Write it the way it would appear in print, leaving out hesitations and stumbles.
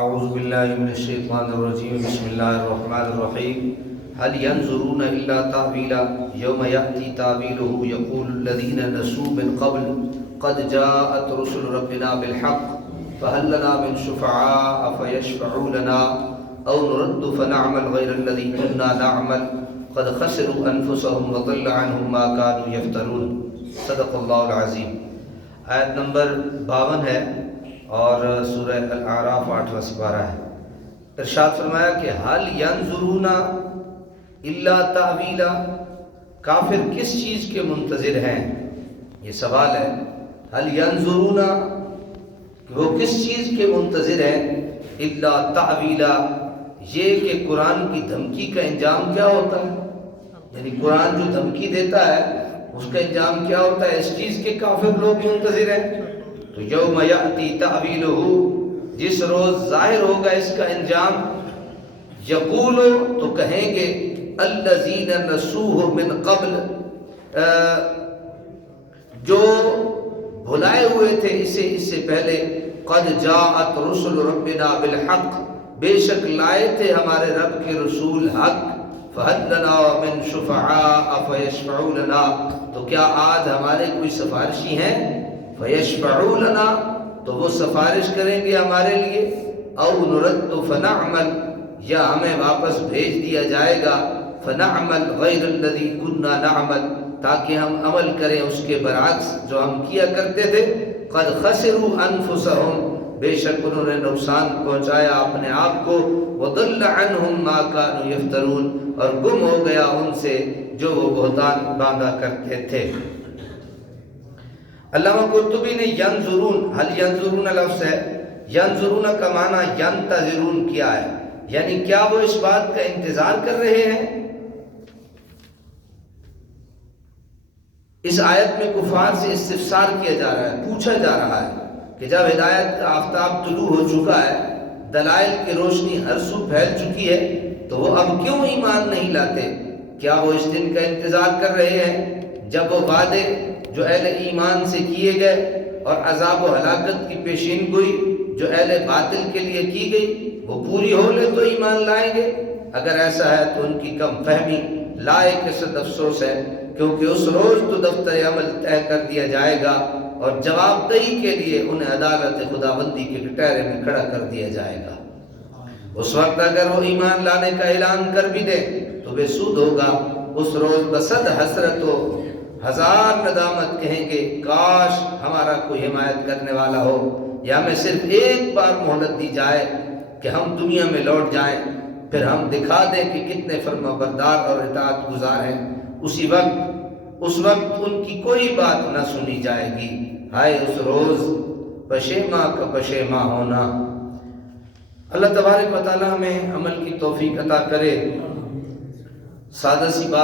اعوذ باللہ من الشیطان الرجیم بسم اللہ الرحمن الرحیم هل ينظرون الا تأویلہ یوم یأتی تأویلہ یقول الذین نسوا من قبل قد جاءت رسل ربنا بالحق فهل لنا من شفعاء فیشفعوا لنا او نرد فنعمل غیر الذی كنا نعمل قد خسروا انفسهم وضل عنهم ما كانوا يفترون۔ صدق اللہ العظیم۔ آیت نمبر 52 ہے اور سورہ الاعراف 8واں سپارہ ہے۔ ارشاد فرمایا کہ حل ینظرون الا تأویلہ، کافر کس چیز کے منتظر ہیں؟ یہ سوال ہے۔ حل ینظرون، وہ کس چیز کے منتظر ہیں؟ الا تأویلہ، یہ کہ قرآن کی دھمکی کا انجام کیا ہوتا ہے، یعنی قرآن جو دھمکی دیتا ہے اس کا انجام کیا ہوتا ہے، اس چیز کے کافر لوگ منتظر ہیں۔ تو یوم یأتی تأویلہ، جس روز ظاہر ہوگا اس کا انجام، یقول، تو کہیں گے الذین نسوہ من قبل، جو بھلائے ہوئے تھے اس سے پہلے، قد جاءت رسل ربنا بالحق، بے شک لائے تھے ہمارے رب کے رسول حق، فہل لنا من شفعاء فیشفعوا لنا، تو کیا آج ہمارے کوئی سفارشی ہیں؟ فیشفعوا لنا، تو وہ سفارش کریں گے ہمارے لیے، او نرد فنعمل، یا ہمیں واپس بھیج دیا جائے گا، فنعمل غیر الذی کنا نعمل، تاکہ ہم عمل کریں اس کے برعکس جو ہم کیا کرتے تھے۔ قد خسروا انفسهم، بے شک انہوں نے نقصان پہنچایا اپنے آپ کو، وضل عنہم ما كانوا یفترون، اور گم ہو گیا ان سے جو وہ بہتان باندھا کرتے تھے۔ علامہ قرطبی نے ینظرون، حل ینظرون لفظ ہے، ینظرون کا معنی ینتظرون کیا ہے، یعنی کیا وہ اس بات کا انتظار کر رہے ہیں؟ اس آیت میں کفار سے استفسار کیا جا رہا ہے، پوچھا جا رہا ہے کہ جب ہدایت کا آفتاب طلوع ہو چکا ہے، دلائل کی روشنی ہر سو پھیل چکی ہے، تو وہ اب کیوں ایمان نہیں لاتے؟ کیا وہ اس دن کا انتظار کر رہے ہیں جب وہ وعدے جو اہل ایمان سے کیے گئے اور عذاب و ہلاکت کی پیشین گوئی جو اہل باطل کے لیے کی گئی وہ پوری ہو لے تو ایمان لائیں گے؟ اگر ایسا ہے تو ان کی کم فہمی لائق صد افسوس ہے، کیونکہ اس روز تو دفتر عمل طے کر دیا جائے گا اور جواب دہی کے لیے انہیں عدالت خداوندی کے کٹہرے میں کھڑا کر دیا جائے گا۔ اس وقت اگر وہ ایمان لانے کا اعلان کر بھی دے تو بے سود ہوگا۔ اس روز بصد حسرت و ہزار ندامت کہیں گے کاش ہمارا کوئی حمایت کرنے والا ہو، یا ہمیں صرف ایک بار مہلت دی جائے کہ ہم دنیا میں لوٹ جائیں، پھر ہم دکھا دیں کہ کتنے فرما بردار اور اطاعت گزار ہیں۔ اس وقت ان کی کوئی بات نہ سنی جائے گی۔ ہائے اس روز پشیماں کا پشیماں ہونا۔ اللہ تبارک و تعالی ہمیں عمل کی توفیق عطا کرے۔ سادہ سی بات